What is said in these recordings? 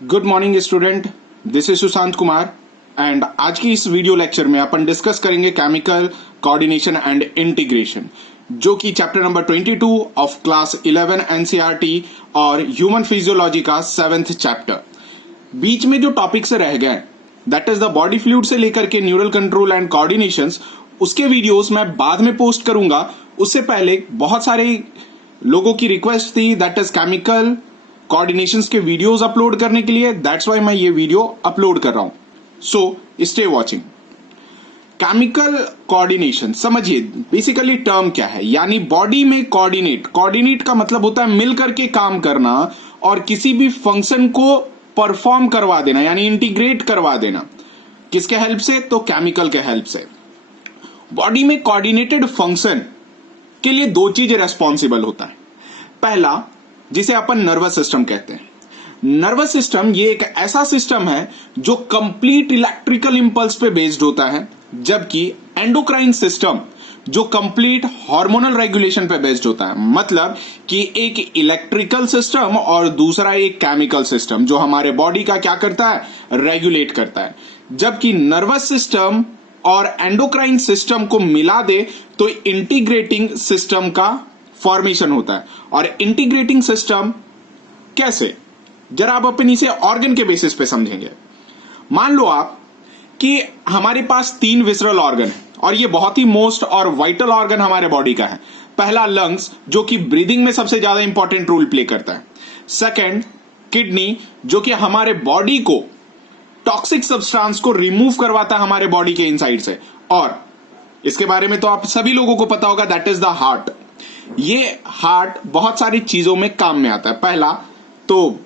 Good morning student, this is Sushant Kumar and आज की इस वीडियो लेक्चर में अपन डिस्कस करेंगे केमिकल कोऑर्डिनेशन एंड इंटीग्रेशन, जो कि chapter number 22 of class 11 NCERT और ह्यूमन फिजियोलॉजी का 7th चैप्टर। बीच में जो टॉपिक्स रह गए that is the body fluid से लेकर के न्यूरल कंट्रोल एंड कोऑर्डिनेशंस, उसके वीडियोस मैं बाद में पोस्ट करूंगा। उससे पहले बहुत सारे लोगों की रिक्वेस्ट थी दैट इज केमिकल कोऑर्डिनेशंस के वीडियोस अपलोड करने के लिए, दैट्स व्हाई मैं ये वीडियो अपलोड कर रहा हूं। So stay watching. Chemical coordination समझिए बेसिकली टर्म क्या है, यानी बॉडी में कोऑर्डिनेट का मतलब होता है मिलकर के काम करना और किसी भी फंक्शन को परफॉर्म करवा देना, यानी इंटीग्रेट करवा देना। किसके हेल्प से? तो केमिकल के हेल्प से। बॉडी में कोऑर्डिनेटेड फंक्शन के लिए दो चीज रेस्पॉन्सिबल होता है। पहला, जिसे अपन नर्वस सिस्टम कहते हैं। नर्वस सिस्टम ये एक ऐसा सिस्टम है जो कंप्लीट इलेक्ट्रिकल इंपल्स पे बेस्ड होता है, जबकि एंडोक्राइन सिस्टम जो कंप्लीट हार्मोनल रेगुलेशन पे बेस्ड होता है। मतलब कि एक इलेक्ट्रिकल सिस्टम और दूसरा एक केमिकल सिस्टम जो हमारे बॉडी का क्या करता है, रेगुलेट करता है। जबकि नर्वस सिस्टम और एंडोक्राइन सिस्टम को मिला दे तो इंटीग्रेटिंग सिस्टम का फॉर्मेशन होता है। और इंटीग्रेटिंग सिस्टम कैसे, जरा आप अपन इसे ऑर्गन के बेसिस पे समझेंगे। मान लो आप कि हमारे पास 3 विसरल ऑर्गन है और ये बहुत ही मोस्ट और वाइटल ऑर्गन हमारे बॉडी का है। पहला लंग्स, जो कि ब्रीदिंग में सबसे ज्यादा इंपॉर्टेंट रोल प्ले करता है। सेकंड, किडनी, जो कि हमारे बॉडी को टॉक्सिक सब्सटेंस को रिमूव करवाता है हमारे बॉडी के इनसाइड से। और इसके बारे में तो आप सभी लोगों को पता होगा, दैट इज द हार्ट। ये हार्ट बहुत सारी चीजों में काम में आता है। पहला तो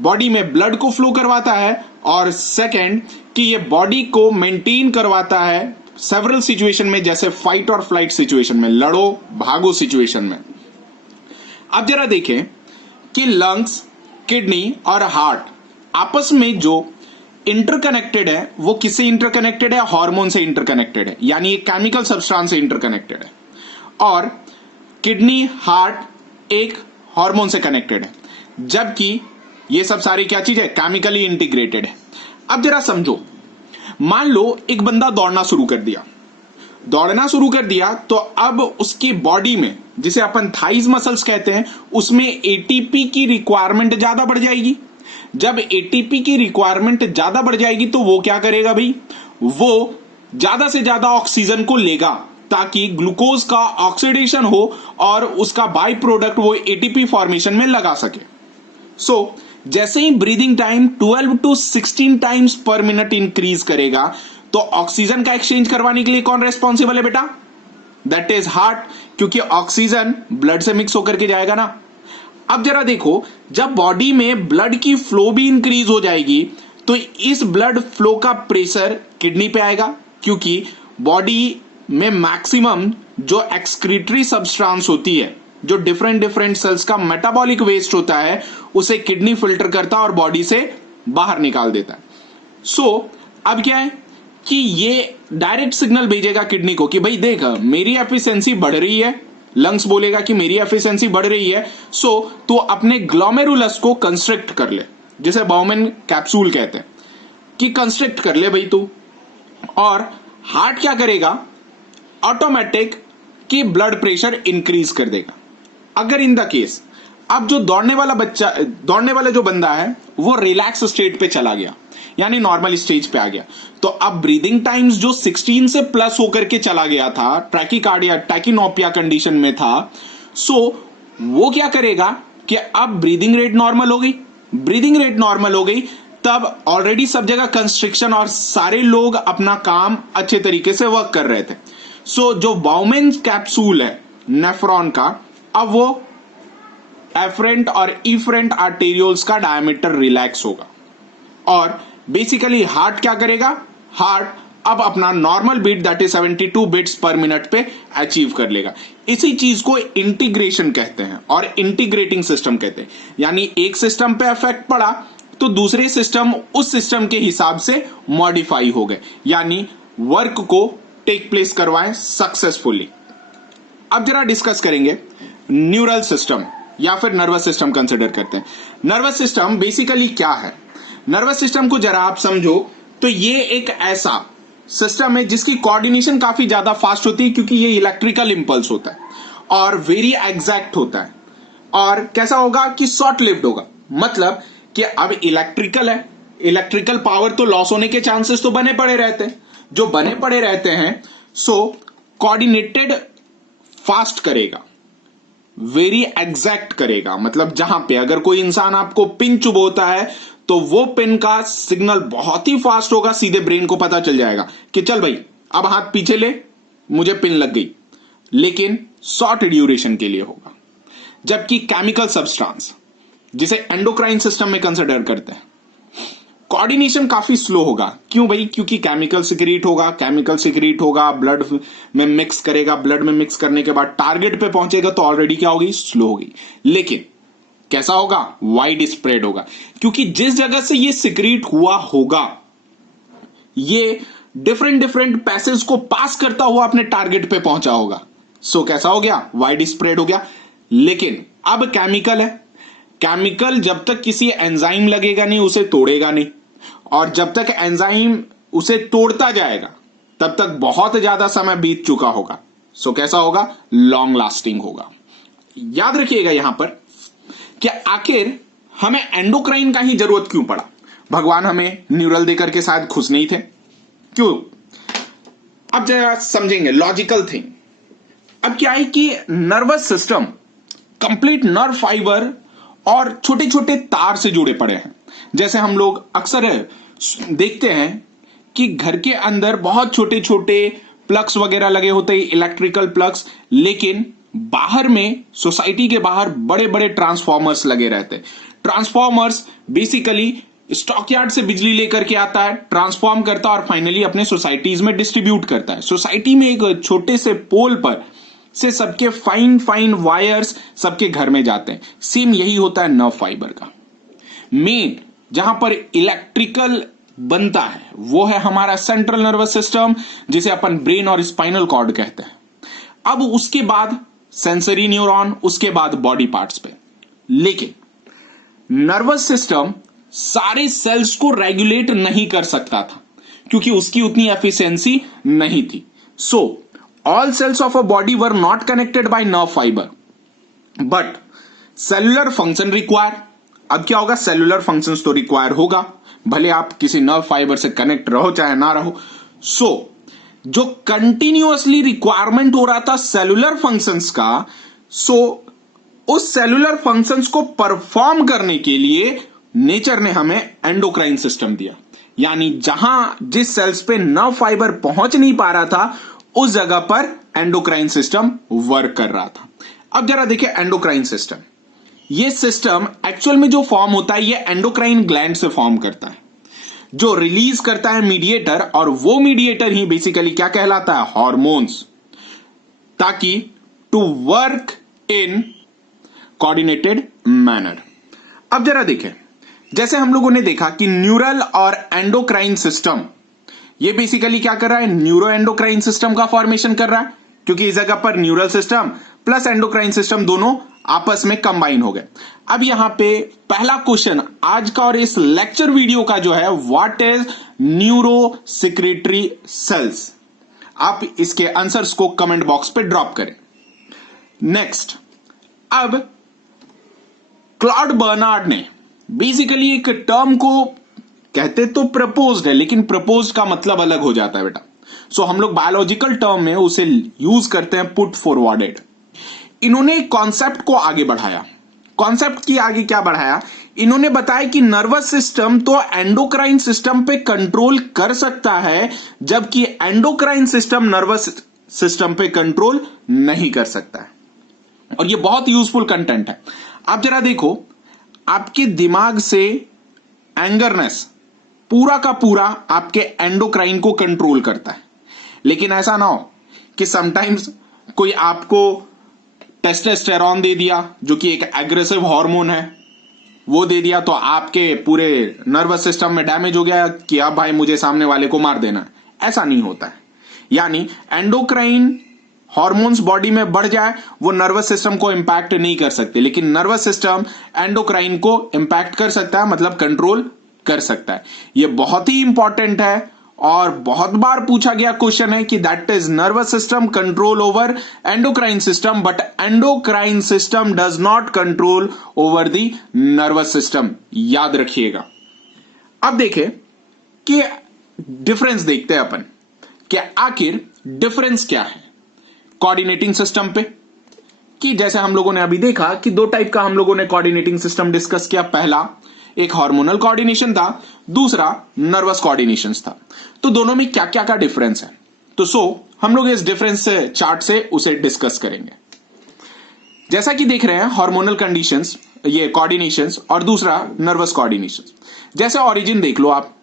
बॉडी में ब्लड को फ्लो करवाता है, और सेकंड कि ये बॉडी को मेंटेन करवाता है सेवरल सिचुएशन में, जैसे फाइट और फ्लाइट सिचुएशन में, लड़ो भागो सिचुएशन में। अब जरा देखें कि लंग्स, किडनी और हार्ट आपस में जो इंटरकनेक्टेड है वो किससे इंटरकनेक्टेड है? हार्मोन से इंटरकनेक्टेड है, यानी केमिकल सब्सटेंस से इंटरकनेक्टेड है। और किडनी, हार्ट एक हार्मोन से कनेक्टेड है, जबकि ये सब सारी क्या चीज है? केमिकली इंटीग्रेटेड है। अब जरा समझो, मान लो एक बंदा दौड़ना शुरू कर दिया तो अब उसकी बॉडी में, जिसे अपन थाइज मसल्स कहते हैं, उसमें एटीपी की रिक्वायरमेंट ज्यादा बढ़ जाएगी। जब एटीपी की रिक्वायरमेंट ज्यादा बढ़ जाएगी तो वो क्या करेगा भाई? वो ज्यादा से ज्यादा ऑक्सीजन को लेगा ताकि ग्लूकोज का ऑक्सीडेशन हो और उसका बाई प्रोडक्ट वो एटीपी फॉर्मेशन में लगा सके। सो जैसे ही breathing time 12 to 16 times per minute increase करेगा तो ऑक्सीजन का एक्सचेंज करवाने के लिए कौन रेस्पॉन्सिबल है बेटा? दैट इज हार्ट, क्योंकि ऑक्सीजन ब्लड से मिक्स होकर के जाएगा ना। अब जरा देखो, जब बॉडी में ब्लड की फ्लो भी इंक्रीज हो जाएगी तो इस ब्लड फ्लो का प्रेशर किडनी पे आएगा, क्योंकि बॉडी में मैक्सिमम जो एक्सक्रीटरी सब्सटेंस होती है, जो डिफरेंट सेल्स का मेटाबॉलिक वेस्ट होता है, उसे किडनी फिल्टर करता है और बॉडी से बाहर निकाल देता है। सो अब क्या है कि ये डायरेक्ट सिग्नल भेजेगा किडनी को कि भाई देख मेरी एफिशिएंसी बढ़ रही है। लंग्स बोलेगा कि मेरी एफिशिएंसी बढ़ रही है, सो तू अपने ग्लोमेरुलस को कंस्ट्रिक्ट कर ले, जिसे बाउमेन कैप्सूल कहते हैं, कि कंस्ट्रिक्ट कर ले भाई तू। और हार्ट क्या करेगा? ऑटोमेटिक कि ब्लड प्रेशर इंक्रीज कर देगा। अगर इन द केस अब जो दौड़ने वाला जो बंदा है वो रिलैक्स स्टेट पे चला गया, यानी नॉर्मल स्टेज पे आ गया, तो अब ब्रीदिंग टाइम्स जो 16 से प्लस होकर के चला गया था, ट्रैकीकार्डिया टैकिनोपिया कंडीशन में था, सो वो क्या करेगा कि अब ब्रीदिंग रेट नॉर्मल हो गई। तब ऑलरेडी सब जगह कंस्ट्रिक्शन और सारे लोग अपना काम अच्छे तरीके से वर्क कर रहे थे। सो जो बाउमेन कैप्सूल है नेफ्रॉन का, अब वो एफरेंट और इफरेंट आर्टेरियोल्स का डायमीटर रिलैक्स होगा और बेसिकली हार्ट क्या करेगा? हार्ट अब अपना normal beat that is 72 beats per minute पे अचीव कर लेगा। इसी चीज को इंटीग्रेशन कहते हैं और इंटीग्रेटिंग सिस्टम कहते हैं, यानी एक सिस्टम पे इफेक्ट पड़ा तो दूसरे सिस्टम उस सिस्टम के हिसाब से मॉडिफाई हो गए, यानी वर्क को टेक प्लेस करवाएं सक्सेसफुली। अब जरा डिस्कस करेंगे न्यूरल सिस्टम या फिर नर्वस सिस्टम कंसिडर करते हैं। नर्वस सिस्टम बेसिकली क्या है? नर्वस सिस्टम को जरा आप समझो तो ये एक ऐसा सिस्टम है जिसकी कोऑर्डिनेशन काफी ज्यादा फास्ट होती है, क्योंकि ये इलेक्ट्रिकल इंपल्स होता है और वेरी एग्जैक्ट होता है। और कैसा होगा कि शॉर्ट लिव्ड होगा, मतलब कि अब इलेक्ट्रिकल है, इलेक्ट्रिकल पावर तो लॉस होने के चांसेस तो बने पड़े रहते हैं, जो बने पड़े रहते हैं। सो कोऑर्डिनेटेड फास्ट करेगा, वेरी एग्जैक्ट करेगा, मतलब जहां पे अगर कोई इंसान आपको पिन चुभोता है तो वो पिन का सिग्नल बहुत ही फास्ट होगा, सीधे ब्रेन को पता चल जाएगा कि चल भाई अब हाथ पीछे ले, मुझे पिन लग गई, लेकिन शॉर्ट ड्यूरेशन के लिए होगा। जबकि केमिकल सब्सटेंस जिसे एंडोक्राइन सिस्टम में कंसिडर करते हैं, कोऑर्डिनेशन काफी स्लो होगा। क्यों भाई? क्योंकि केमिकल सिक्रीट होगा, केमिकल सिक्रीट होगा, ब्लड में मिक्स करेगा, ब्लड में मिक्स करने के बाद टारगेट पे पहुंचेगा तो ऑलरेडी क्या होगी? स्लो होगी। लेकिन कैसा होगा? वाइड स्प्रेड होगा, क्योंकि जिस जगह से ये सिक्रीट हुआ होगा ये डिफरेंट डिफरेंट पैसेज को पास करता हुआ अपने टारगेट पे पहुंचा होगा। सो कैसा हो गया? वाइड स्प्रेड हो गया। लेकिन अब केमिकल है, केमिकल जब तक किसी एंजाइम लगेगा नहीं उसे तोड़ेगा नहीं, और जब तक एंजाइम उसे तोड़ता जाएगा तब तक बहुत ज्यादा समय बीत चुका होगा। सो कैसा होगा? लॉन्ग लास्टिंग होगा। याद रखिएगा यहां पर कि आखिर हमें एंडोक्राइन का ही जरूरत क्यों पड़ा? भगवान हमें न्यूरल देकर के शायद खुश नहीं थे? क्यों? अब जरा समझेंगे लॉजिकल थिंग। अब क्या है कि nervous system complete nerve fibre और छोटे छोटे तार से जुड़े पड़े हैं। जैसे हम लोग अक्सर देखते हैं कि घर के अंदर बहुत छोटे छोटे प्लग्स वगैरह लगे होते हैं, इलेक्ट्रिकल प्लग्स, लेकिन बाहर में सोसाइटी के बाहर बड़े बड़े ट्रांसफॉर्मर्स लगे रहते हैं। ट्रांसफॉर्मर्स बेसिकली स्टॉकयार्ड से बिजली लेकर के आता है, ट्रांसफॉर्म करता है और फाइनली अपने सोसाइटीज में डिस्ट्रीब्यूट करता है। सोसाइटी में एक छोटे से पोल पर से सबके फाइन फाइन वायर्स सबके घर में जाते हैं। सेम यही होता है नर्व फाइबर का। मेन जहां पर इलेक्ट्रिकल बनता है वो है हमारा सेंट्रल नर्वस सिस्टम, जिसे अपन ब्रेन और स्पाइनल कॉर्ड कहते हैं। अब उसके बाद सेंसरी न्यूरॉन, उसके बाद बॉडी पार्ट्स पे। लेकिन नर्वस सिस्टम सारे सेल्स को रेगुलेट नहीं कर सकता था, क्योंकि उसकी उतनी एफिशिएंसी नहीं थी। सो all cells of a body were not connected by nerve fiber, but cellular function require। अब क्या होगा? सेलुलर फंक्शंस तो रिक्वायर होगा, भले आप किसी नर्व फाइबर से कनेक्ट रहो चाहे ना रहो। सो जो कंटिन्यूअसली रिक्वायरमेंट हो रहा था सेलुलर फंक्शंस का, सो उस सेलुलर फंक्शंस को परफॉर्म करने के लिए नेचर ने हमें एंडोक्राइन सिस्टम दिया। यानी जहां जिस सेल्स पे नर्व फाइबर पहुंच नहीं पा रहा था उस जगह पर एंडोक्राइन सिस्टम वर्क कर रहा था। अब जरा देखिए एंडोक्राइन सिस्टम, ये सिस्टम एक्चुअल में जो फॉर्म होता है ये एंडोक्राइन ग्लैंड से फॉर्म करता है, जो रिलीज करता है मीडिएटर, और वो मीडिएटर ही बेसिकली क्या कहलाता है? हार्मोन्स, ताकि to work in coordinated manner. अब जरा देखें, जैसे हम लोगों ने देखा कि न्यूरल और एंडोक्राइन सिस्टम ये बेसिकली क्या कर रहा है? न्यूरो एंडोक्राइन सिस्टम का फॉर्मेशन कर रहा है, क्योंकि इस जगह पर neural system plus endocrine system दोनों आपस में कंबाइन हो गए। अब यहां पे पहला क्वेश्चन आज का और इस लेक्चर वीडियो का जो है, what is neuro secretory cells? आप इसके आंसर्स को कमेंट बॉक्स पे ड्रॉप करें। नेक्स्ट, अब क्लॉड बर्नार्ड ने बेसिकली एक टर्म को कहते तो प्रपोज्ड है, लेकिन प्रपोज्ड का मतलब अलग हो जाता है बेटा। सो हम लोग बायोलॉजिकल टर्म में उसे यूज करते हैं पुट फॉरवर्डेड। इन्होंने कॉन्सेप्ट को आगे बढ़ाया। कॉन्सेप्ट की आगे क्या बढ़ाया? इन्होंने बताया कि नर्वस सिस्टम तो एंडोक्राइन सिस्टम पे कंट्रोल कर सकता है, जबकि एंडोक्राइन सिस्टम नर्वस सिस्टम पे कंट्रोल नहीं कर सकता है। और ये बहुत यूजफुल कंटेंट है। आप जरा देखो, आपके दिमाग से एंगरनेस पूरा का पूरा आपके एंडोक्राइन को कंट्रोल करता है, लेकिन ऐसा ना हो कि समटाइम्स कोई आपको टेस्टोस्टेरोन दे दिया, जो कि एक एग्रेसिव हार्मोन है, वो दे दिया तो आपके पूरे नर्वस सिस्टम में डैमेज हो गया कि अब भाई मुझे सामने वाले को मार देना है। ऐसा नहीं होता है। यानी एंडोक्राइन हार्मोन्स बॉडी में बढ़ जाए वो नर्वस सिस्टम को इंपैक्ट नहीं कर सकते, लेकिन नर्वस सिस्टम एंडोक्राइन को इंपैक्ट कर सकता है, मतलब कंट्रोल कर सकता है। यह बहुत ही इंपॉर्टेंट है और बहुत बार पूछा गया क्वेश्चन है कि that is nervous system control over endocrine system, but endocrine system does not control over the nervous system, याद रखिएगा। अब देखें कि डिफरेंस देखते हैं अपन कि आखिर डिफरेंस क्या है कोऑर्डिनेटिंग सिस्टम पे। कि जैसे हम लोगों ने अभी देखा कि दो टाइप का हम लोगों ने कोऑर्डिनेटिंग सिस्टम डिस्कस किया। पहला एक हार्मोनल कोऑर्डिनेशन था, दूसरा नर्वस कोऑर्डिनेशन था। तो दोनों में क्या क्या का डिफरेंस है, तो हम लोग इस डिफरेंस चार्ट से उसे डिस्कस करेंगे। जैसा कि देख रहे हैं हार्मोनल कंडीशंस, ये कोऑर्डिनेशंस, और दूसरा नर्वस कोऑर्डिनेशंस। जैसे ओरिजिन देख लो आप,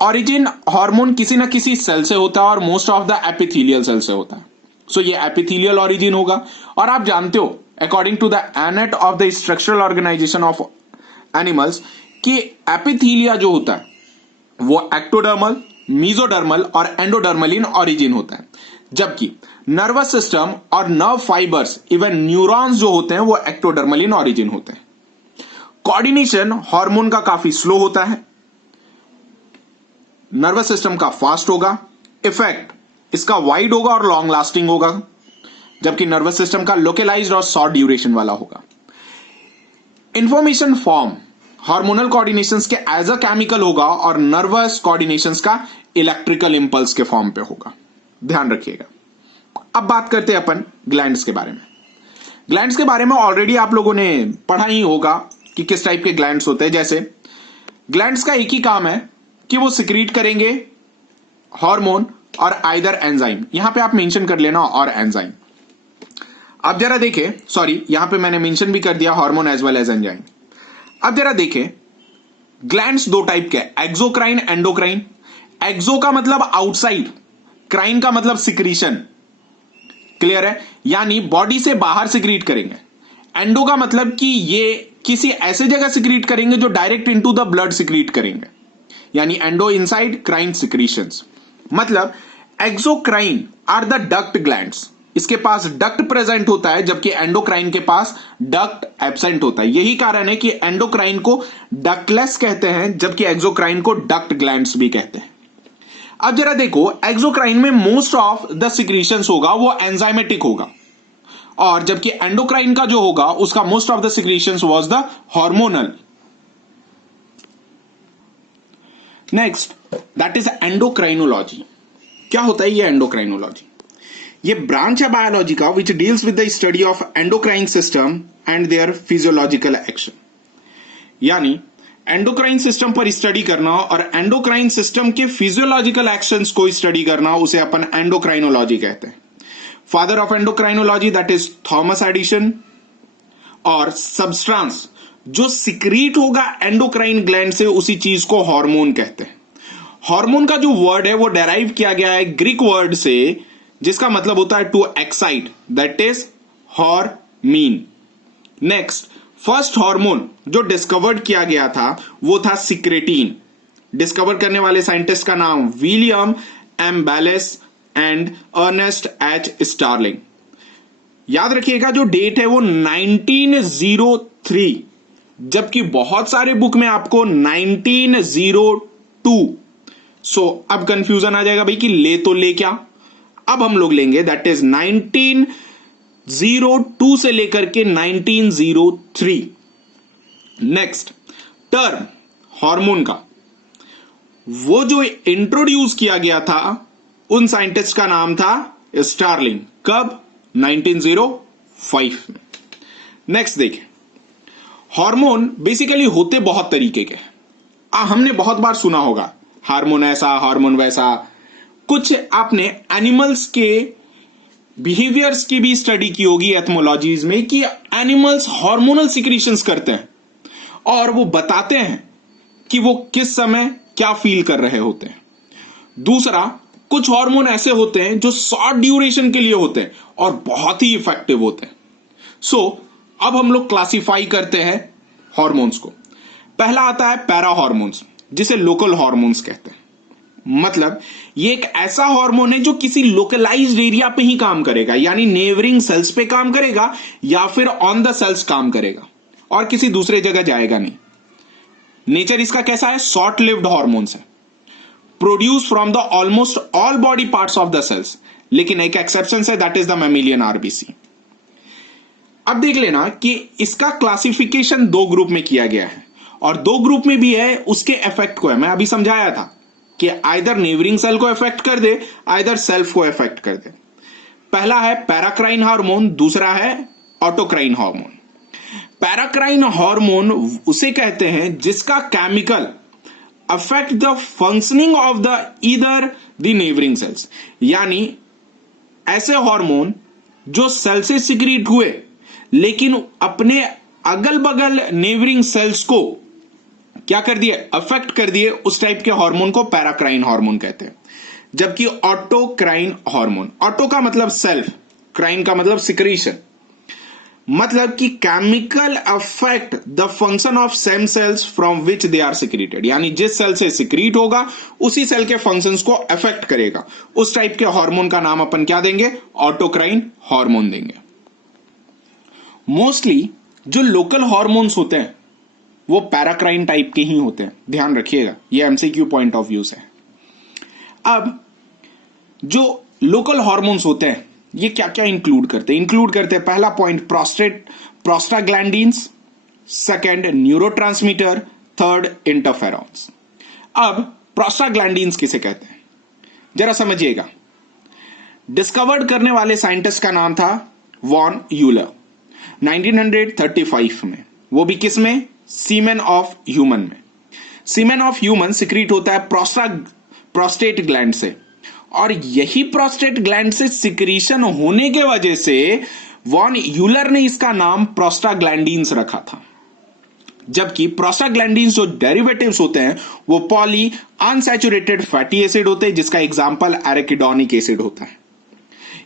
ओरिजिन हार्मोन किसी ना किसी सेल से होता है और most of the epithelial cell से होता है। सो ये एपिथेलियल ओरिजिन होगा। और आप जानते हो according to the unit of the structural organisation of animals कि एपिथेलिया जो होता है वो एक्टोडर्मल, मीजोडर्मल और एंडोडर्मल इन ओरिजिन होता है, जबकि नर्वस सिस्टम और नर्व फाइबर्स इवन न्यूरॉन्स जो होते हैं वो एक्टोडर्मल इन ओरिजिन होते हैं। कोऑर्डिनेशन हार्मोन का काफी स्लो होता है, नर्वस सिस्टम का फास्ट होगा, इफेक्ट इसका वाइड होगा और लॉन्ग लास्टिंग होगा, जबकि नर्वस सिस्टम का लोकलाइज्ड और शॉर्ट ड्यूरेशन वाला होगा। इंफॉर्मेशन फॉर्म हार्मोनल कोऑर्डिनेशंस के एज अ केमिकल होगा और नर्वस कोऑर्डिनेशंस का इलेक्ट्रिकल इंपल्स के फॉर्म पे होगा, ध्यान रखिएगा। अब बात करते हैं अपन ग्लैंड्स के बारे में। ग्लैंड्स के बारे में ऑलरेडी आप लोगों ने पढ़ा ही होगा कि किस टाइप के ग्लैंड्स होते हैं। जैसे ग्लैंड्स का एक ही काम है कि वो सिक्रीट करेंगे हार्मोन और आइदर एंजाइम, यहां पे आप मेंशन कर लेना और एंजाइम। अब जरा देखें, सॉरी यहां पे मैंने मेंशन भी कर दिया hormone as well as enzyme. अब जरा देखें ग्लैंड्स दो टाइप के, एक्सोक्राइन, एंडोक्राइन। एक्सो का मतलब आउटसाइड, क्राइन का मतलब सिक्रीशन, क्लियर है, यानी बॉडी से बाहर सिक्रीट करेंगे। एंडो का मतलब कि ये किसी ऐसे जगह सिक्रीट करेंगे जो direct into the blood secrete करेंगे, यानी एंडो इनसाइड, क्राइन सिक्रीशंस। मतलब exocrine are the duct glands, इसके पास डक्ट प्रेजेंट होता है, जबकि एंडोक्राइन के पास डक्ट एब्सेंट होता है। यही कारण है कि एंडोक्राइन को डक्टलेस कहते हैं, जबकि एक्सोक्राइन को डक्ट ग्लैंड्स भी कहते हैं। अब जरा देखो एक्सोक्राइन में मोस्ट ऑफ द सिक्रीशंस होगा वो एंजाइमेटिक होगा, और जबकि एंडोक्राइन का जो होगा उसका most of the secretions was the hormonal. Next that is endocrinology. क्या होता है ये एंडोक्राइनोलॉजी? ये ब्रांच है बायोलॉजी का which deals with the study of endocrine system and their physiological action. यानी एंडोक्राइन सिस्टम पर स्टडी करना और एंडोक्राइन सिस्टम के फिजियोलॉजिकल एक्शंस को स्टडी करना, उसे अपन एंडोक्राइनोलॉजी कहते हैं। Father of endocrinology that is Thomas Addison. और सबस्टांस जो सिक्रीट होगा एंडोक्राइन ग्लैंड से, उसी चीज को हार्मोन कहते हैं। हार्मोन का जो वर्ड है वो डेराइव किया गया है ग्रीक वर्ड से, जिसका मतलब होता है to excite, that is hormone. Next, first hormone जो डिस्कवर्ड किया गया था वो था सिक्रेटीन। डिस्कवर करने वाले साइंटिस्ट का नाम William M Bayliss and Ernest H Starling. याद रखिएगा जो डेट है वो 1903, जबकि बहुत सारे बुक में आपको 1902। सो अब कंफ्यूजन आ जाएगा भाई कि ले क्या। अब हम लोग लेंगे दैट इज 1902 से लेकर के 1903। नेक्स्ट टर्म हार्मोन का वो जो इंट्रोड्यूस किया गया था उन साइंटिस्ट का नाम था स्टार्लिंग। कब? 1905 में। नेक्स्ट देखिए, हार्मोन बेसिकली होते बहुत तरीके के। हमने बहुत बार सुना होगा हार्मोन ऐसा, हार्मोन वैसा। कुछ आपने एनिमल्स के बिहेवियर्स की भी स्टडी की होगी एथमोलॉजीज में कि एनिमल्स हार्मोनल सिक्रीशंस करते हैं और वो बताते हैं कि वो किस समय क्या फील कर रहे होते हैं। दूसरा, कुछ हार्मोन ऐसे होते हैं जो शॉर्ट ड्यूरेशन के लिए होते हैं और बहुत ही इफेक्टिव होते हैं। अब हम लोग क्लासिफाई करते हैं हार्मोन्स को। पहला आता है पैरा हार्मोन्स, जिसे लोकल हार्मोन्स कहते हैं। मतलब ये एक ऐसा हार्मोन है जो किसी लोकलाइज्ड एरिया पे ही काम करेगा, यानी नेबरिंग सेल्स पे काम करेगा या फिर ऑन द सेल्स काम करेगा और किसी दूसरे जगह जाएगा नहीं। नेचर इसका कैसा है? शॉर्ट लिव्ड हॉर्मोन्स है, produce from the almost all body parts of the cells, लेकिन एक एक्सेप्शन है, that is the mammalian RBC. अब देख लेना कि इसका क्लासिफिकेशन दो ग्रुप में किया गया है, और दो ग्रुप में भी है उसके इफेक्ट को है। मैं अभी समझाया था कि आइदर नेबरिंग सेल को इफेक्ट कर दे, आइदर सेल्फ को इफेक्ट कर दे। पहला है पैराक्राइन हार्मोन, दूसरा है ऑटोक्राइन हार्मोन। पैराक्राइन हार्मोन उसे कहते हैं जिसका chemical affect the functioning of the either the neighbouring sales, यानी ऐसे हार्मोन जो सेल से सिक्रीट हुए लेकिन अपने अगल बगल नेबरिंग सेल्स को क्या कर दिए? अफेक्ट कर दिए, उस टाइप के हार्मोन को पैराक्राइन हार्मोन कहते हैं। जबकि ऑटोक्राइन हार्मोन, ऑटो का मतलब सेल्फ, क्राइन का मतलब सिक्रीशन, मतलब कि chemical affect the function of same cells from which they are secreted, यानी जिस सेल से सिक्रीट होगा उसी सेल के फंक्शंस को अफेक्ट करेगा, उस टाइप के हार्मोन का नाम अपन क्या देंगे? ऑटोक्राइन हार्मोन देंगे। मोस्टली जो लोकल हार्मोन्स होते हैं वो पैराक्राइन टाइप के ही होते हैं, ध्यान रखिएगा, ये एमसीक्यू पॉइंट ऑफ व्यू से। अब जो लोकल हार्मोन्स होते हैं ये क्या क्या इंक्लूड करते हैं? पहला point prostaglandins, second neurotransmitter, third interferons. अब प्रोस्टाग्लैंडिन्स किसे कहते हैं जरा समझिएगा। डिस्कवर्ड करने वाले साइंटिस्ट का नाम था वॉन यूलर 1935 में, वो भी किस में? सीमेन ऑफ ह्यूमन में। सीमेन ऑफ ह्यूमन सिक्रीट होता है प्रोस्टेट ग्लैंड से, और यही प्रोस्टेट ग्लैंड से सिक्रीशन होने के वजह से वॉन यूलर ने इसका नाम प्रोस्टाग्लैंडिन्स रखा था। जबकि प्रोस्टाग्लैंडिन्स जो डेरिवेटिव्स होते हैं वो पॉली अनसैचुरेटेड फैटी एसिड होते हैं, जिसका एग्जांपल एराकिडोनिक एसिड होता है।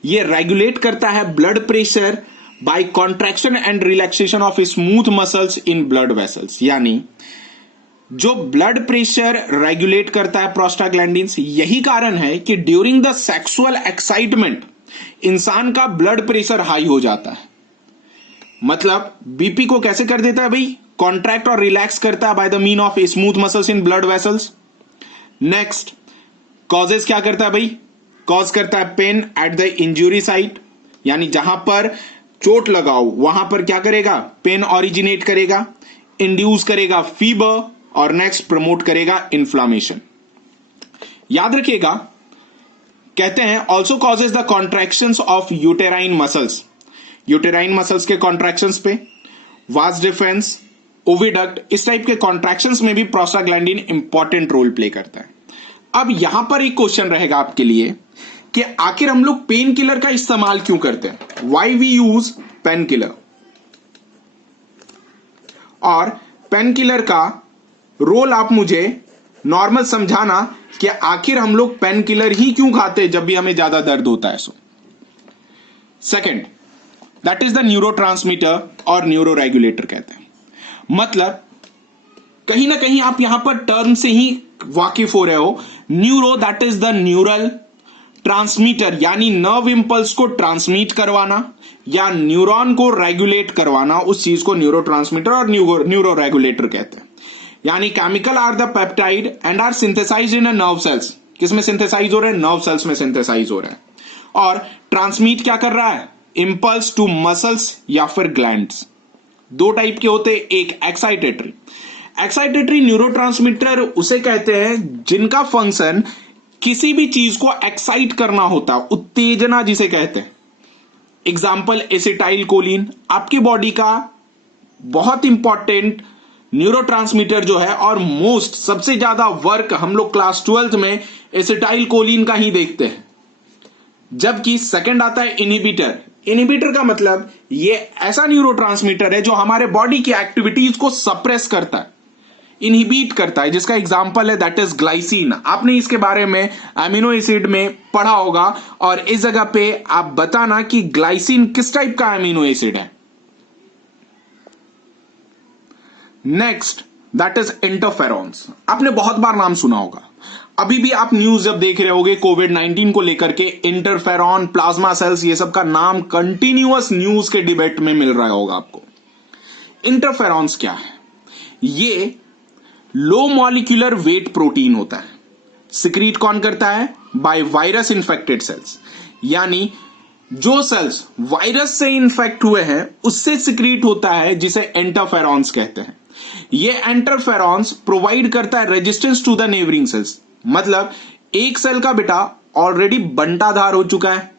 ये रेगुलेट करता है blood pressure by contraction and relaxation of smooth muscles in blood vessels, यानी जो ब्लड प्रेशर रेगुलेट करता है प्रोस्टाग्लैंडिन्स, यही कारण है कि ड्यूरिंग द सेक्सुअल एक्साइटमेंट इंसान का ब्लड प्रेशर हाई हो जाता है। मतलब बीपी को कैसे कर देता है भाई? कॉन्ट्रैक्ट और रिलैक्स करता है by the mean of smooth muscles in blood vessels. Next causes क्या करता है भाई? कॉज करता है pen at the injury site, यानी जहां पर चोट लगाओ वहां पर क्या करेगा? पेन ऑरिजिनेट करेगा, इंड्यूस करेगा फीवर, और नेक्स्ट प्रमोट करेगा इन्फ्लामेशन। याद रखिएगा, कहते हैं also causes the contractions of uterine muscles, uterine muscles के कॉन्ट्रैक्शंस पे, वास डिफेंस, ओविडक्ट, इस टाइप के कॉन्ट्रैक्शंस में भी प्रोस्टाग्लैंडिन इंपॉर्टेंट रोल प्ले करता है। अब यहां पर एक क्वेश्चन रहेगा आपके लिए कि आखिर हम लोग पेन किलर का इस्तेमाल क्यों करते हैं? Why we use pain killer, और पेन किलर का रोल आप मुझे नॉर्मल समझाना कि आखिर हम लोग पेन किलर ही क्यों खाते हैं जब भी हमें ज्यादा दर्द होता है। So second, that is the neurotransmitter और न्यूरो रेगुलेटर कहते हैं। मतलब कहीं ना कहीं आप यहां पर टर्म से ही वाकिफ हो रहे हो। Neuro that is the neural transmitter, यानी नर्व इंपल्स को ट्रांसमिट करवाना या न्यूरॉन को रेगुलेट करवाना, उस चीज को न्यूरो ट्रांसमीटर और न्यूरो रेगुलेटर कहते हैं। यानी chemical are the peptide and are synthesised in nerve cells. किसमें सिंथेसाइज हो रहे हैं? नर्व सेल्स में सिंथेसाइज हो रहे हैं। और ट्रांसमिट क्या कर रहा है? इंपल्स टू मसल्स या फिर ग्लैंड्स। दो टाइप के होते हैं, एक एक्साइटेटरी। एक्साइटेटरी न्यूरोट्रांसमीटर उसे कहते हैं जिनका फंक्शन किसी भी चीज को एक्साइट करना होता है, उत्तेजना जिसे कहते हैं। एग्जाम्पल एसिटाइल कोलिन, आपकी बॉडी का बहुत इंपॉर्टेंट न्यूरोट्रांसमीटर जो है, और मोस्ट सबसे ज्यादा वर्क हम लोग क्लास 12th में एसिटाइल कोलिन का ही देखते हैं। जबकि सेकंड आता है इनहिबिटर। इनहिबिटर का मतलब ये ऐसा न्यूरोट्रांसमीटर है जो हमारे बॉडी की एक्टिविटीज को सप्रेस करता है, इनहिबिट करता है, जिसका एग्जांपल है दैट इज ग्लाइसिन। आपने इसके बारे में एमिनो एसिड में पढ़ा होगा, और इस जगह पे आप बताना कि ग्लाइसिन किस टाइप का एमिनो एसिड है। Next that is interferons. आपने बहुत बार नाम सुना होगा, अभी भी आप न्यूज जब देख रहे होगे कोविड-19 को लेकर के, इंटरफेरॉन, प्लाज्मा सेल्स, ये सब का नाम कंटिन्यूअस न्यूज के डिबेट में मिल रहा होगा आपको। इंटरफेरॉन्स क्या है? ये लो मॉलिक्यूलर वेट प्रोटीन होता है। सिक्रीट कौन करता है? बाय वायरस इन्फेक्टेड सेल्स, यानी जो सेल्स वायरस से इन्फेक्ट हुए हैं उससे सिक्रीट होता है, जिसे इंटरफेरॉन्स कहते हैं। ये इंटरफेरॉन्स प्रोवाइड करता है resistance to the neighbouring cells, मतलब एक सेल का बेटा ऑलरेडी बंटाधार हो चुका है,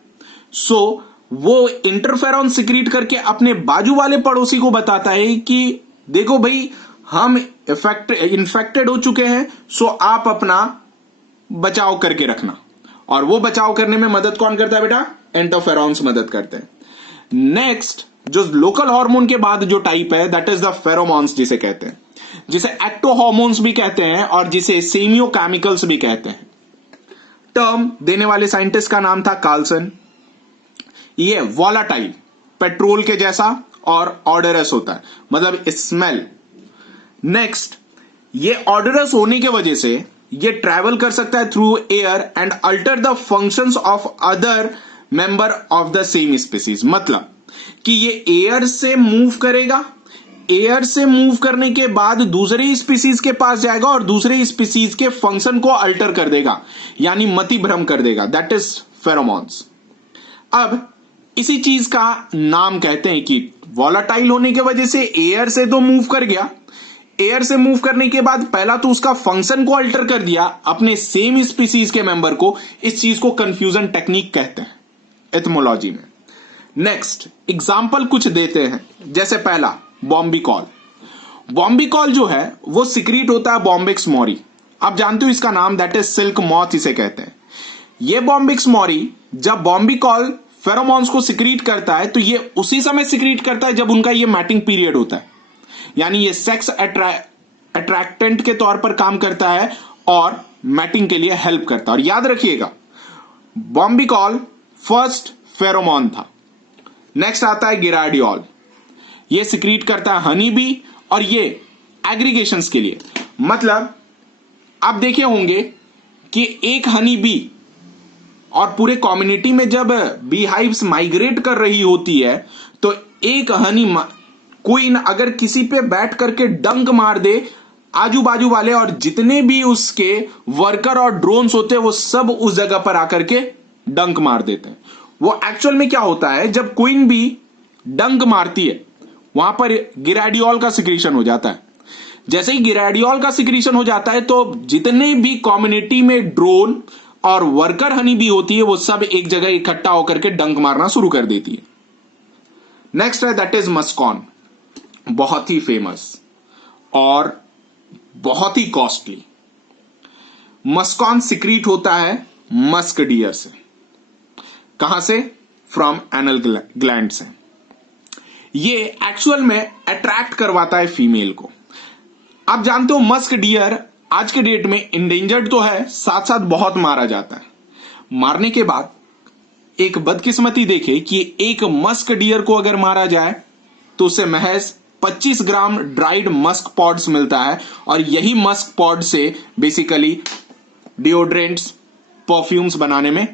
सो वो इंटरफेरॉन सिक्रीट करके अपने बाजू वाले पड़ोसी को बताता है कि देखो भाई हम इन्फेक्टेड हो चुके हैं, सो आप अपना बचाव करके रखना। और वो बचाव करने में मदद कौन करता है बेटा? इंटरफेरॉन्स मदद करते हैं। नेक्स्ट, जो लोकल हार्मोन के बाद जो टाइप है दैट इज द फेरोमोन्स, जिसे कहते हैं, जिसे एक्टो हार्मोन्स भी कहते हैं और जिसे सेमियोकेमिकल्स भी कहते हैं। टर्म देने वाले साइंटिस्ट का नाम था कार्लसन। ये वॉलाटाइल, पेट्रोल के जैसा और ऑडरस होता है, मतलब स्मेल। नेक्स्ट, ये ऑडरस होने की वजह से ये ट्रैवल कर सकता है through air and alter the functions of other member of the same species, मतलब कि ये एयर से मूव करेगा, एयर से मूव करने के बाद दूसरे स्पीसीज के पास जाएगा और दूसरे स्पीसीज के फंक्शन को अल्टर कर देगा, यानी मति भ्रम कर देगा। That is pheromones. अब इसी चीज का नाम कहते हैं कि वॉलाटाइल होने की वजह से एयर से तो मूव कर गया, एयर से मूव करने के बाद पहला तो उसका फंक्शन को अल्टर कर दिया अपने सेम स्पीसीज के मेंबर को। इस चीज को कंफ्यूजन टेक्निक कहते हैं एथमोलॉजी में। नेक्स्ट एग्जाम्पल कुछ देते हैं, जैसे पहला बॉम्बिकॉल। बॉम्बिकॉल जो है वो सिक्रीट होता है बॉम्बिक्स मॉरी। आप जानते हो इसका नाम, दैट इज सिल्क मॉथ इसे कहते हैं। ये बॉम्बिक्स मॉरी जब बॉम्बिकॉल फेरोमोन्स को सिक्रीट करता है तो ये उसी समय सिक्रीट करता है जब उनका ये मैटिंग पीरियड होता है, यानी ये सेक्स अट्रैक्टेंट के तौर पर काम करता है और मैटिंग के लिए हेल्प करता है। और याद रखिएगा बॉम्बिकॉल फर्स्ट फेरोमोन था। नेक्स्ट आता है गिराडियोल। ये सिक्रीट करता है हनी बी और ये एग्रीगेशंस के लिए, मतलब आप देखे होंगे कि एक हनी बी और पूरे कम्युनिटी में जब बी हाइव्स माइग्रेट कर रही होती है तो एक हनी क्वीन अगर किसी पे बैठ करके डंक मार दे, आजू बाजू वाले और जितने भी उसके वर्कर और ड्रोन्स होते हैं वो सब उस जगह पर आकर के डंक मार देते हैं। वो एक्चुअल में क्या होता है, जब क्वीन बी डंक मारती है वहां पर गिराडियोल का सिक्रीशन हो जाता है। जैसे ही गिराडियोल का सिक्रीशन हो जाता है तो जितने भी कम्युनिटी में ड्रोन और वर्कर हनी बी होती है वो सब एक जगह इकट्ठा होकर के डंक मारना शुरू कर देती है। नेक्स्ट है दैट इज मस्कॉन। बहुत ही फेमस और बहुत ही कॉस्टली। मस्कॉन सिक्रीट होता है मस्क डियर से। कहां से? फ्रॉम एनल ग्लैंड से। ये एक्चुअल में अट्रैक्ट करवाता है फीमेल को। आप जानते हो मस्क डियर आज के डेट में इंडेंजर्ड तो है, साथ साथ बहुत मारा जाता है। मारने के बाद एक बदकिस्मती देखे कि एक मस्क डियर को अगर मारा जाए तो उसे महज 25 ग्राम ड्राइड मस्क पॉड्स मिलता है और यही मस्क पॉड से बेसिकली डिओड्रेंट्स, परफ्यूम्स बनाने में